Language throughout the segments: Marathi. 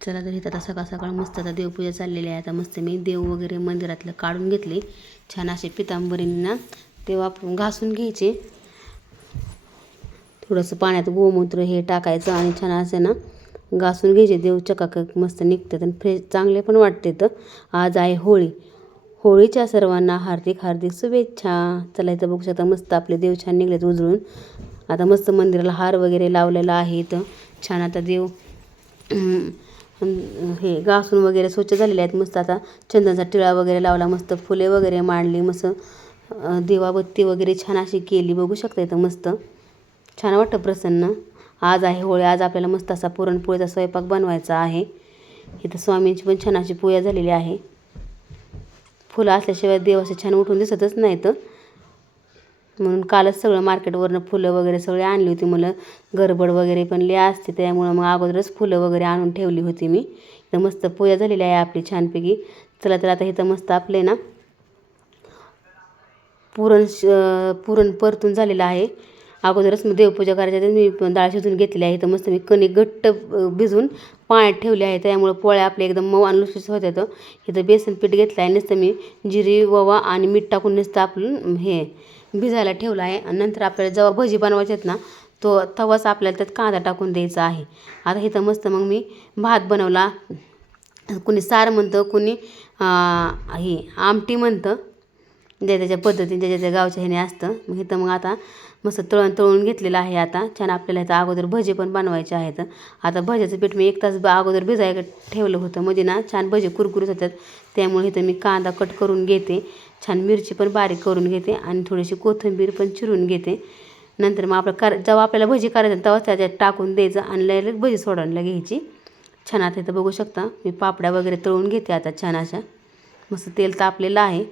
चला तर इथं आता सकाळ सकाळ मस्त आता देवपूजा चाललेली आहे. आता मस्त मी देव वगैरे मंदिरातलं काढून घेतले. छान असे पितांबरींना ते वापरून घासून घ्यायचे. थोडंसं पाण्यात गोमूत्र हे टाकायचं आणि छान असं ना घासून घ्यायचे. देव चकाकक मस्त निघतात आणि फ्रेश चांगले पण वाटते. तर आज आहे होळी. होळीच्या सर्वांना हार्दिक हार्दिक शुभेच्छा. चला इथं बघू शकता मस्त आपले देव छान निघलेत उजळून. आता मस्त मंदिराला हार वगैरे लावलेला आहे. इथं छान आता देव हे घासून वगैरे स्वच्छ झालेले आहेत. मस्त आता चंदनचा टिळा वगैरे लावला, मस्त फुले वगैरे मांडली, मस्त दिवाबत्ती वगैरे छान अशी केली. बघू शकता इथं मस्त छान वाटतं प्रसन्न. आज आहे होळी. आज आपल्याला मस्त असा पुरणपोळीचा स्वयंपाक बनवायचा आहे. इथं स्वामींची पण छान अशी पूजा झालेली आहे. फुलं असल्याशिवाय देव असे छान उठून दिसतच नाहीत. म्हणून कालच सगळं मार्केटवरनं फुलं वगैरे सगळे आणली होती. मला गडबड वगैरे पण लई असते, त्यामुळं मग अगोदरच फुलं वगैरे आणून ठेवली होती मी. तर मस्त पूजा झालेली आहे आपली छानपैकी. चला तर आता इथं मस्त आपले ना पुरण परतून झालेलं आहे. अगोदरच मी देवपूजा करायच्या मी डाळ शिजून घेतली आहे. तर मस्त मी कणिक घट्ट भिजून पाण्यात ठेवली आहे. त्यामुळे पोळ्या आपल्या एकदम मऊ आणि लुसलुशीत होत्यात. इथं बेसन पीठ घेतलं आहे. नुसतं मी जिरी ओवा आणि मीठ टाकून नुसतं आपलं हे भिजायला ठेवलं आहे. आणि नंतर आपल्याला जेव्हा भजी बनवायचे आहेत ना, तो तवाच आपल्याला त्यात कांदा टाकून द्यायचा आहे. आता इथं मस्त मग मी भात बनवला. कुणी सार म्हणतं, कुणी हे आमटी म्हणतं, त्याच्या पद्धतीने त्याच्या गावच्या ह्याने असतं. मग इथं मग आता मस्त तळून घेतलेलं आहे. आता छान आपल्याला इथं अगोदर भजे पण बनवायचे आहेत. आता भज्याचं पीठ मी 1 तास अगोदर भिजायला ठेवलं होतं, म्हणजे ना छान भजे कुरकुरीत होतात. त्यामुळे इथं मी कांदा कट करून घेते, छान मिरची पण बारीक करून घेते आणि थोडीशी कोथिंबीर पण चिरून घेते. नंतर मग जेव्हा आपल्याला भजी करायचं तेव्हाच त्याच्यात टाकून द्यायचं आणि लगेच भजी सोडायला घ्यायची. छान आता इथं बघू शकता मी पापड्या वगैरे तळून घेते आता छान अशा. मस्त तेल तापलेलं आहे.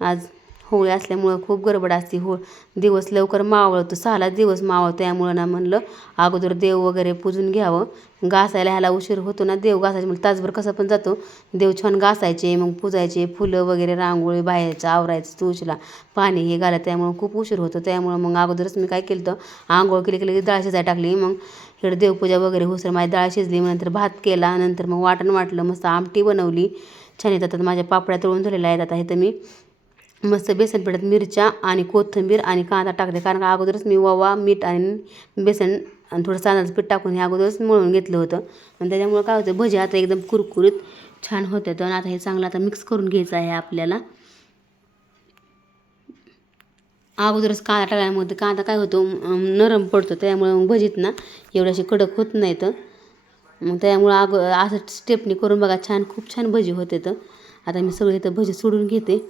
आज होळी असल्यामुळं खूप गडबड असते. दिवस लवकर मावळतो, 6लाच दिवस मावळतो. त्यामुळं ना म्हणलं अगोदर देव वगैरे पूजून घ्यावं. घासायला ह्याला उशीर होतो ना, देव घासायचे मग तासभर कसं पण जातो. देव छान घासायचे, मग पूजायचे, फुलं वगैरे रांगोळी बाहेरचं आवरायचं, तुळशीला पाणी हे घालायचं, त्यामुळं खूप उशीर होतो. त्यामुळं मग अगोदरच मी काय केलं तर आंघोळ केली की डाळ शिजायला टाकली. मग इकडे देवपूजा वगैरे होसर माझी डाळ शिजली. मग नंतर भात केला, नंतर मग वाटण वाटलं, मस्त आमटी बनवली. छान येतात. आता माझ्या पापड्या तळून झालेल्या आहेत. आता इथं मी मस्त बेसन पिठात मिरच्या आणि कोथिंबीर आणि कांदा टाकते, कारण का अगोदरच मी ओवा, मीठ आणि बेसन आणि थोडं तांदळाचं पीठ टाकून हे अगोदरच मळून घेतलं होतं. आणि त्याच्यामुळे काय होतं, भजी आता एकदम कुरकुरीत छान होते. तर आता हे चांगलं आता मिक्स करून घ्यायचं आहे आपल्याला. अगोदरच कांदा टाकल्यामुळे कांदा काय होतो नरम पडतो, त्यामुळे मग भजीत ना एवढ्याशी कडक होत नाहीत. मग त्यामुळं असं स्टेपनी करून बघा, छान खूप छान भजी होते. तर आता मी सगळे इथं भजी सोडून घेते.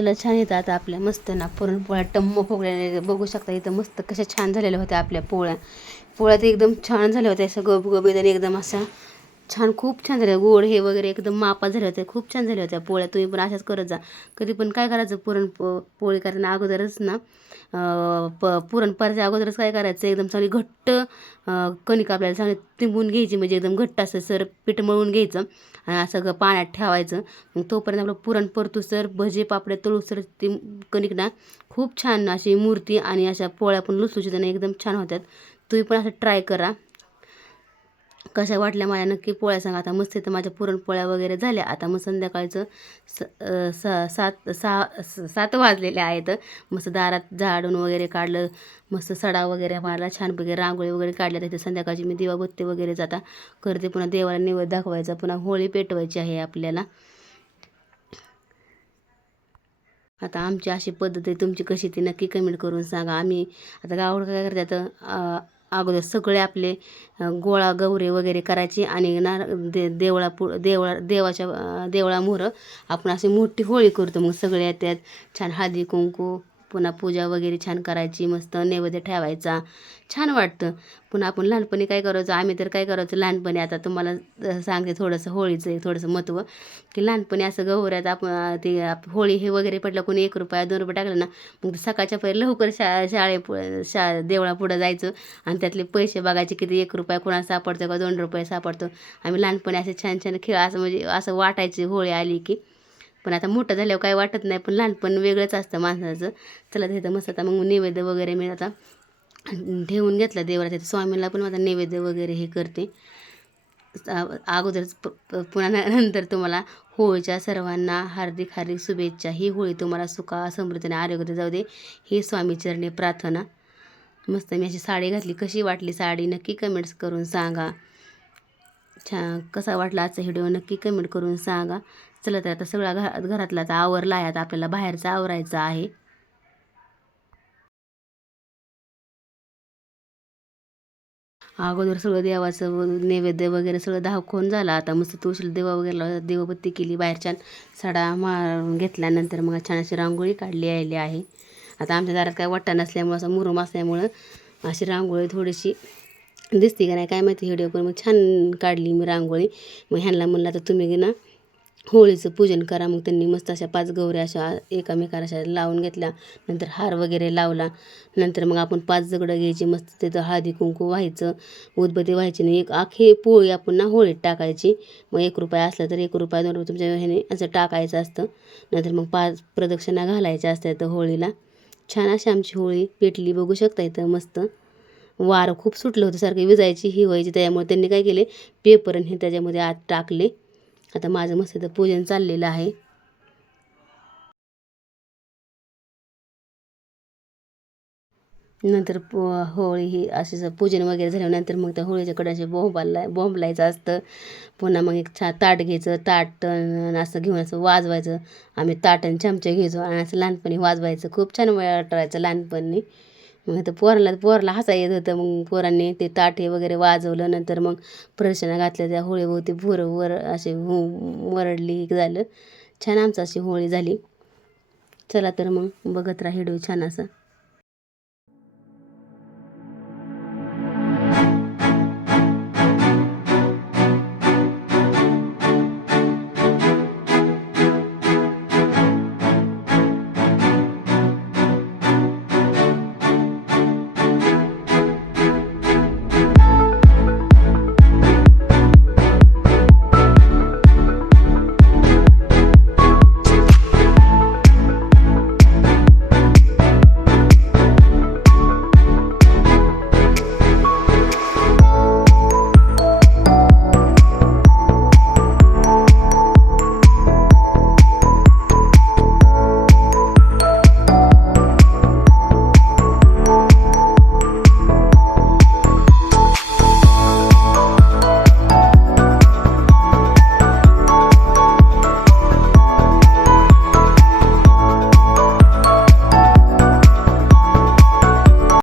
चला छान येतं आता आपल्या मस्त ना पुरणपोळ्या टम्म फुगल्या बघू शकता इथं मस्त कशा छान झालेल्या होत्या आपल्या पोळ्या. पोळ्या तर एकदम छान झाल्या होत्या असं गबगबीत आणि एकदम असा छान खूप छान झाल्या. गोड हे वगैरे एकदम मापा झाल्या होत्या. खूप छान झाल्या होत्या पोळ्या. तुम्ही पण अशाच करत जा. कधी पण काय करायचं पोळी करताना अगोदरच ना पुरण पारायच्या अगोदरच काय करायचं एकदम चांगली घट्ट कणिक आपल्याला चांगली तिंबून घ्यायची म्हणजे एकदम घट्ट असं सर पीठ मळून घ्यायचं आणि असं पाण्यात ठेवायचं. मग तोपर्यंत आपलं पुरण परतूसर भजे पापड्या तळूसर ती कणिक ना खूप छान अशी मूर्ती आणि अशा पोळ्या पण लुसलुशीत आणि एकदम छान होत्यात. तुम्ही पण असं ट्राय करा. कशा वाटल्या माझ्या नक्की पोळ्या सांगा. आता मस्त इथं माझ्या पुरणपोळ्या वगैरे झाल्या. आता मग संध्याकाळचं सात वाजलेले आहेत. मस्त दारात झाडून वगैरे काढलं, मस्त सडा वगैरे मारला, छानपैकी रांगोळी वगैरे काढल्या. तिथे संध्याकाळची मी दिवाबत्ती वगैरे जाता करते. पुन्हा देवाला नैवेद्य दाखवायचा, पुन्हा होळी पेटवायची आहे आपल्याला. आता आमची अशी पद्धत आहे, तुमची कशी ती नक्की कमेंट करून सांगा. आम्ही आता गावाकडं काय करतात अगोदर सगळे आपले गोळा गौरे वगैरे करायची आणि ना देवळामोरं आपण अशी मोठी होळी करतो. मग सगळे येतात, छान हळदी कुंकू, पुन्हा पूजा वगैरे छान करायची, मस्त नैवेद्य ठेवायचा, छान वाटतं. पुन्हा आपण लहानपणी काय करायचो, आम्ही तर काय करायचो लहानपणी, आता तुम्हाला सांगते थोडंसं होळीचं थोडंसं महत्त्व, की लहानपणी असं गौऱ्यात आपण ते होळी हे वगैरे पडलं, कोणी 1 रुपया 2 रुपये टाकलं ना, मग सकाळच्या पहिले लवकर देवळापुढं जायचं आणि त्यातले पैसे बघायचे किती 1 रुपया कोणाला सापडतो का 2 रुपये सापडतो. आम्ही लहानपणी असे छान छान खेळ असं म्हणजे असं वाटायची होळी आली की. पण आता मोठं झाल्यावर काही वाटत नाही, पण लहानपण वेगळंच असतं माणसाचं. चला तिथं मस्त आता मग नैवेद्य वगैरे मी आता ठेवून घेतला देवाला. तिथं स्वामीला पण माझा नैवेद्य वगैरे हे करते अगोदरच. पुन्हा नंतर तुम्हाला होळीच्या सर्वांना हार्दिक हार्दिक शुभेच्छा. ही होळी तुम्हाला सुखा समृद्धीने आरोग्य जाऊ दे, ही स्वामीचरणी प्रार्थना. मस्त मी अशी साडी घातली. कशी वाटली साडी नक्की कमेंट्स करून सांगा. छान कसा वाटला आजचा व्हिडिओ नक्की कमेंट करून सांगा. चला तर आता सगळा घरातला आता आवरला आहे. आता आपल्याला बाहेरचं आवरायचं आहे. अगोदर सगळं देवाचं नैवेद्य वगैरे सगळं दाखवून झालं. आता मस्त तुळशीला देवा वगैरे देवबत्ती केली, बाहेर सडा मारून घेतल्यानंतर मग छान अशी रांगोळी काढली आली आहे. आता आमच्या दारात काय वाटा नसल्यामुळं असं मुरुम असल्यामुळं अशी रांगोळी थोडीशी दिसते का नाही काय माहिती व्हिडिओ, पण मग छान काढली मी रांगोळी. मग ह्यांना म्हणलं तर तुम्ही ना होळीचं पूजन करा. मग त्यांनी मस्त अशा 5 गौऱ्या अशा एकामेकाला अशा लावून घेतल्या, नंतर हार वगैरे लावला. नंतर मग आपण 5 दगडं घ्यायची, मस्त तिथं हळदी कुंकू व्हायचं, उदबत्ती व्हायची नाही, एक आखी पोळी आपण ना होळीत टाकायची. मग 1 रुपया असला तर 1 रुपया 2 रुपये तुमच्या ह्याने असं टाकायचं असतं. नंतर मग 5 प्रदक्षिणा घालायच्या असतात होळीला. छान अशी आमची होळी पेटली बघू शकता. इथं मस्त वारं खूप सुटलं होतं, सारखी विजायची ही व्हायची, त्यामुळे त्यांनी काय केले पेपर आणि हे त्याच्यामध्ये आत टाकले. आता माझं मस्त इथं पूजन चाललेलं आहे. नंतर होळी ही असे पूजन वगैरे झाल्यानंतर मग त्या होळीच्या कडाशी बोंबलायचं असतं. पुन्हा मग एक ताट घ्यायचं, ताट असं घेऊन असं वाजवायचं. आम्ही ताट आणि चमचे घ्यायचो आणि असं लहानपणी वाजवायचं. खूप छान वेळ वाटायचं लहानपणी. मग इथं पोराला हसा येत होतं. मग पोरांनी ते ताट हे वगैरे वाजवलं. नंतर मग प्रदक्षिणा घातल्या, त्या होळीभोवती वर असे वरडली झालं. छान आमचं अशी होळी झाली. चला तर मग बघत राहा व्हिडिओ छान असं.